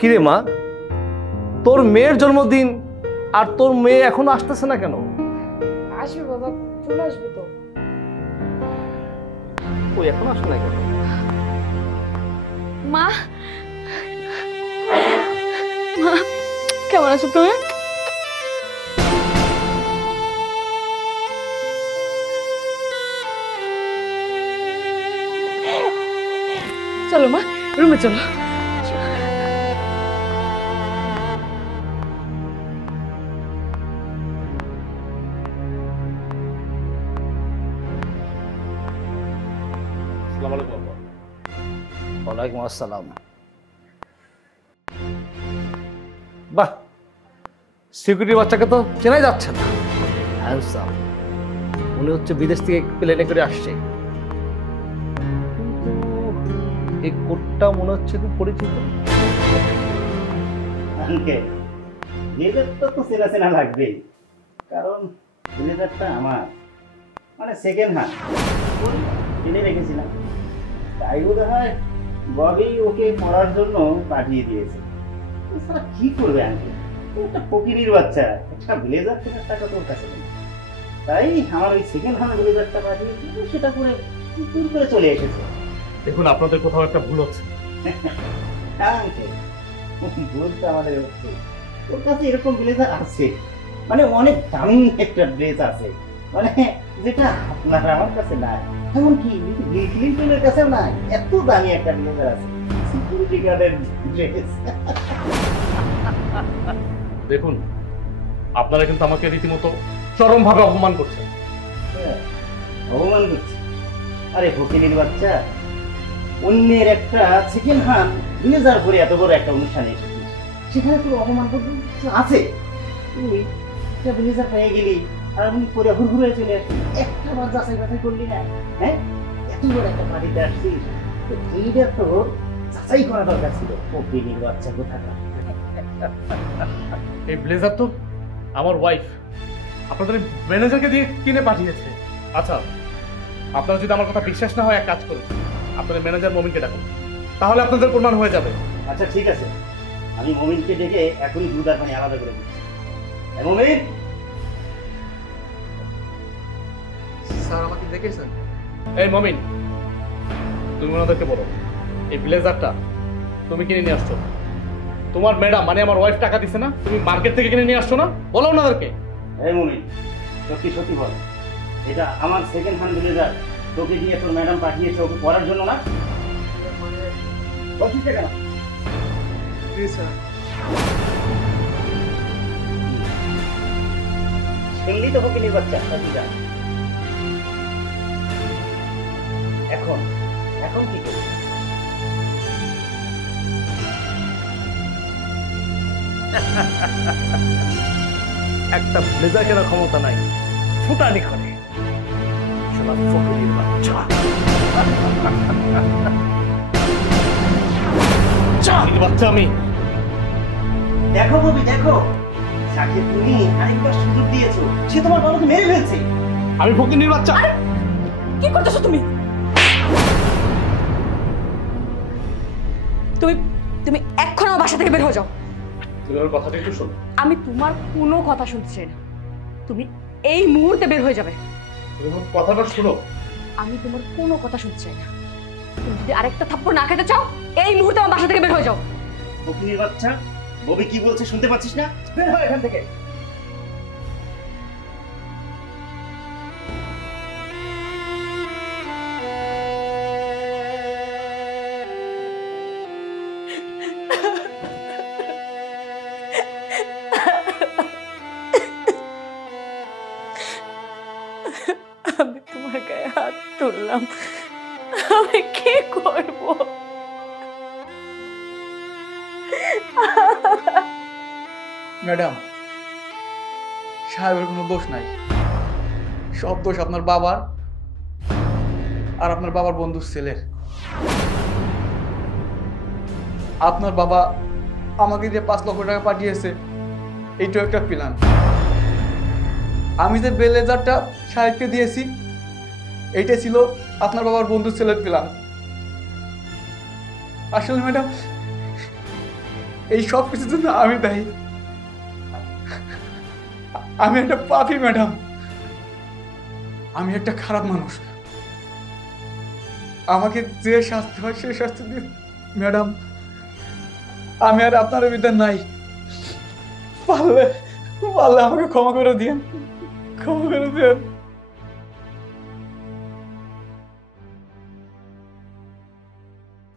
কিরে মা, তোর মেয়ের জন্মদিন আর তোর মেয়ে এখনো আসতেছে না কেন? আসবে বাবা, চলে আসবে তো। ওই এখনো আসে না কেন? মা, মা কেমন আছো তুমি? চলো মা, রুমে চলো। ওয়ালাইকুম আসসালাম। বাহ, সিকিউরিটি বাচ্চাকে তো চেনাই যাচ্ছে না। হ্যান্ডসাম, মনে হচ্ছে বিদেশ থেকে প্লেনে করে আসছে। কিন্তু এই কোটটা মনে হচ্ছে খুব পরিচিত। ব্লেজারটা তো চেনা চেনা লাগবেই, কারণ ব্লেজারটা আমার মানে সেকেন্ড হ্যান্ড কিনে রেখেছিলাম। তাই বোধ হয় ববি ওকে পড়ার জন্য পাঠিয়ে দিয়েছে। এছাড়া কি করবে আঙ্কেল, একটা ফকিরির বাচ্চা, একটা ব্লেজার কেনার টাকা তোর কাছে নেই। তাই আমার ওই সেকেন্ড হ্যান্ড ব্লেজারটা পাঠিয়েছি, সেটা করে দূর করে চলে এসেছে। দেখুন, আপনাদের কোথাও একটা ভুল হচ্ছে। আঙ্কেল, ভুলটা আমাদের হচ্ছে। ওর কাছে এরকম ব্লেজার আছে, মানে অনেক দামি একটা ড্রেস আছে, মানে যেটা আপনার আমার কাছে নাই। এমনকি বিল ক্লিনটনের কাছেও নাই, এত দামি একটা ব্লেজার আছে, সিকিউরিটি গার্ডের ড্রেস। দেখুন, আপনারা কিন্তু আমাকে রীতিমতো চরমভাবে অপমান করছেন। অপমান করছে? আরে ফকিরের বাচ্চা, অন্যের একটা সেকেন্ড হ্যান্ড ব্লেজার পরে এত বড় একটা অনুষ্ঠানে এসেছিস, সেখানে তোর অপমান করতে আছে? তুই একটা ব্লেজার পেয়ে গেলি আর আমি পরে হুড় হয়ে চলে আসি, একটা বার যাচাই বাছাই করলি না? হ্যাঁ, এত বড় একটা পার্টিতে আসছিস, তো এইটা তো যাচাই করা দরকার ছিল। ফকিরের বাচ্চা কোথাকার। এই ব্লেজার তো আমার ওয়াইফ আপনাদের ম্যানেজারকে দিয়ে কিনে পাঠিয়েছে। আচ্ছা, আপনারা যদি আমার কথা বিশ্বাস না হয়, এক কাজ করুন, আপনাদের ম্যানেজার মমিনকে ডাকুন, তাহলে আপনাদের প্রমাণ হয়ে যাবে। আচ্ছা ঠিক আছে, আমি মমিনকে ডেকে এখনই দুধ আর পানি আলাদা করে দিচ্ছি। মমিন, স্যার আমাকে দেখেছেন? এই মমিন, তুমি ওনাদেরকে বলো এই ব্লেজারটা তুমি কিনে নিয়ে আসছো। তোমার ম্যাডাম মানে আমার ওয়াইফ টাকা দিছে না, তুমি মার্কেট থেকে কিনে নিয়ে আসছো না? বলো ওনাদেরকে। এই মমিন, সত্যি সত্যি বল, এটা আমার সেকেন্ড হ্যান্ড ব্লেজার তোকে দিয়ে তোর ম্যাডাম পাঠিয়েছে ওকে পড়ার জন্য না? মানে বলছিস কেন? জি স্যার। শুনলি তো ফকিরের বাচ্চা, সত্যিটা। এখন এখন কি করবি? একটা ব্লেজার কেনার ক্ষমতা নাই, ফুটানি করে শালা ফকিরের বাচ্চা। বাচ্চা আমি। দেখো ববি দেখো, যাকে তুমি আরেকবার সুযোগ দিয়েছো সে তোমার বাবাকে মেরে ফেলছে। আমি ফকিরের বাচ্চা। কি করতেছো তুমি? তুমি তুমি এখন আমার বাসা থেকে বের হয়ে যাও। তুমি আমার কথাটা একটু শোনো। আমি তোমার কোনো কথা শুনতে চাই না, তুমি এই মুহূর্তে বের হয়ে যাবে। তুমি আমার কথাটা শোনো। আমি তোমার কোনো কথা শুনতে চাই না। তুমি যদি আরেকটা থাপ্পড় না খেতে চাও, এই মুহূর্তে আমার বাসা থেকে বের হয়ে যাও। ফকিরের বাচ্চা, ববি কি বলছে শুনতে পাচ্ছিস না? বের হয় এখান থেকে। আমি তোমার গায়ে হাত তুললাম, আমি কি করব? ম্যাডাম, সাহেবের কোনো দোষ নাই, সব দোষ আপনার বাবার আর আপনার বাবার বন্ধুর ছেলের। আপনার বাবা আমাকে যে 5 লক্ষ টাকা পাঠিয়েছে, এইটাও একটা প্ল্যান। আমি যে ব্লেজারটা সাহেবকে দিয়েছি, এইটা ছিল আপনার বাবার বন্ধুর ছেলের প্ল্যান। আসলে ম্যাডাম, এই সব কিছুর জন্য আমি দায়ী। আমি একটা পাপী ম্যাডাম, আমি একটা খারাপ মানুষ। আমাকে যে শাস্তি হয় সেই শাস্তি দিন ম্যাডাম। আমি আর আপনার বিরুদ্ধে নাই। পারলে পারলে আমাকে ক্ষমা করে দিন, ক্ষমা করে দিন।